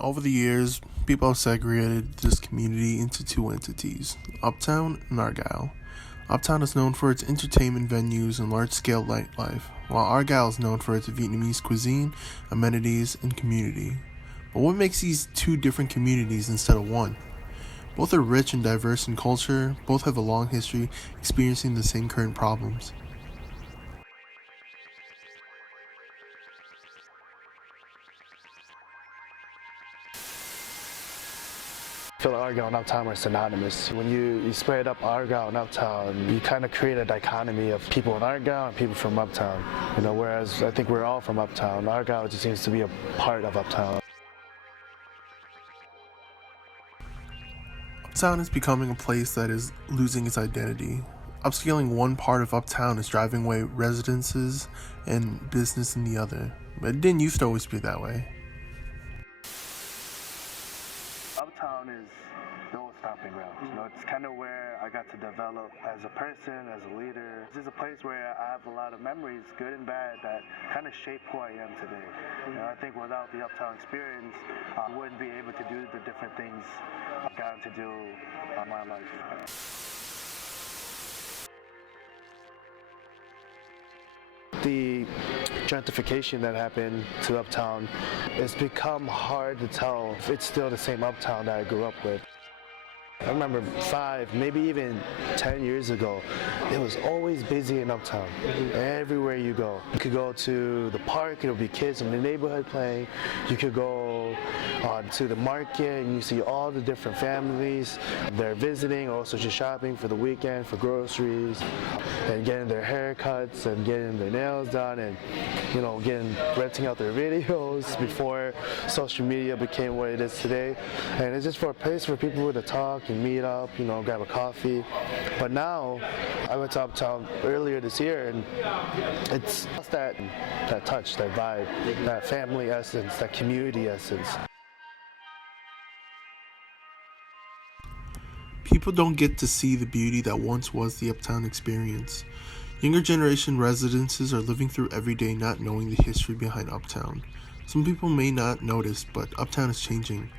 Over the years, people have segregated this community into two entities, Uptown and Argyle. Uptown is known for its entertainment venues and large-scale nightlife, while Argyle is known for its Vietnamese cuisine, amenities, and community. But what makes these two different communities instead of one? Both are rich and diverse in culture, both have a long history experiencing the same current problems. I feel like Argyle and Uptown are synonymous. When you spread up Argyle and Uptown, you kind of create a dichotomy of people in Argyle and people from Uptown. Whereas I think we're all from Uptown. Argyle just seems to be a part of Uptown. Uptown is becoming a place that is losing its identity. Upscaling one part of Uptown is driving away residences and business in the other. But it didn't used to always be that way. Uptown is the old stomping ground. It's kind of where I got to develop as a person, as a leader. This is a place where I have a lot of memories, good and bad, that kind of shape who I am today. I think without the Uptown experience, I wouldn't be able to do the different things I've gotten to do in my life. The gentrification that happened to Uptown, it's become hard to tell if it's still the same Uptown that I grew up with. I remember 5, maybe even 10 years ago, it was always busy in Uptown. Everywhere you go. You could go to the park, there'll be kids in the neighborhood playing. You could go to the market and you see all the different families. They're visiting, also just shopping for the weekend, for groceries, and getting their haircuts and getting their nails done and, renting out their videos before social media became what it is today. And it's just for a place for people to talk and meet up, grab a coffee. But now, I went to Uptown earlier this year and it's that touch, that vibe, that family essence, that community essence. People don't get to see the beauty that once was the Uptown experience. Younger generation residences are living through every day not knowing the history behind Uptown. Some people may not notice, but Uptown is changing.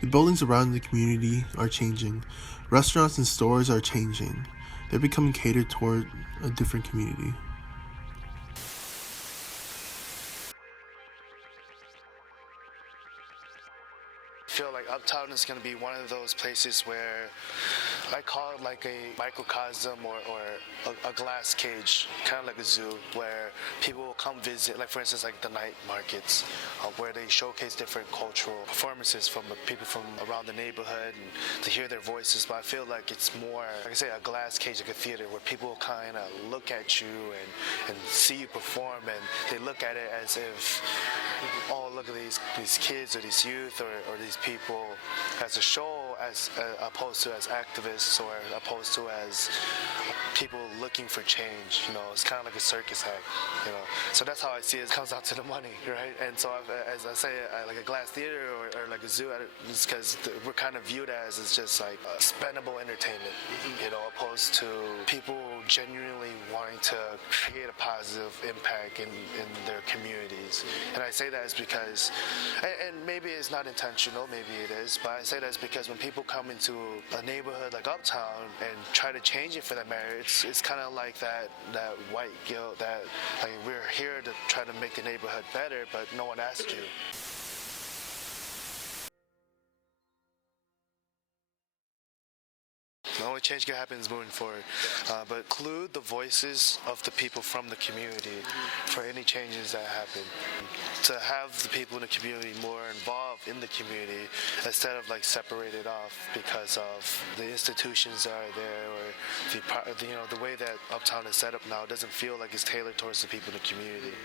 The buildings around the community are changing. Restaurants and stores are changing. They're becoming catered toward a different community. I feel like Uptown is going to be one of those places where I call it like a microcosm or a glass cage, kind of like a zoo, where people will come visit, like for instance, like the night markets, where they showcase different cultural performances from the people from around the neighborhood and to hear their voices. But I feel like it's more, like I say, a glass cage, like a theater, where people kind of look at you and see you perform, and they look at it as if, oh, look at these kids or these youth or these people as a show, as opposed to as activists or opposed to as people looking for change. It's kind of like a circus act. So that's how I see it. It comes out to the money, right? And so as I say, like a glass theater or like a zoo, it's because we're kind of viewed as it's just like spendable entertainment, opposed to people genuinely wanting to create a positive impact in their communities. And I say that is because, and maybe it's not intentional, maybe it is, but I say that is because when people come into a neighborhood like Uptown and try to change it for that matter, it's kind of like that white guilt that like we're here to try to make the neighborhood better, but no one asked you. The only change can happen is moving forward, but include the voices of the people from the community for any changes that happen. To have the people in the community more involved in the community instead of like separated off because of the institutions that are there or the way that Uptown is set up now. It doesn't feel like it's tailored towards the people in the community.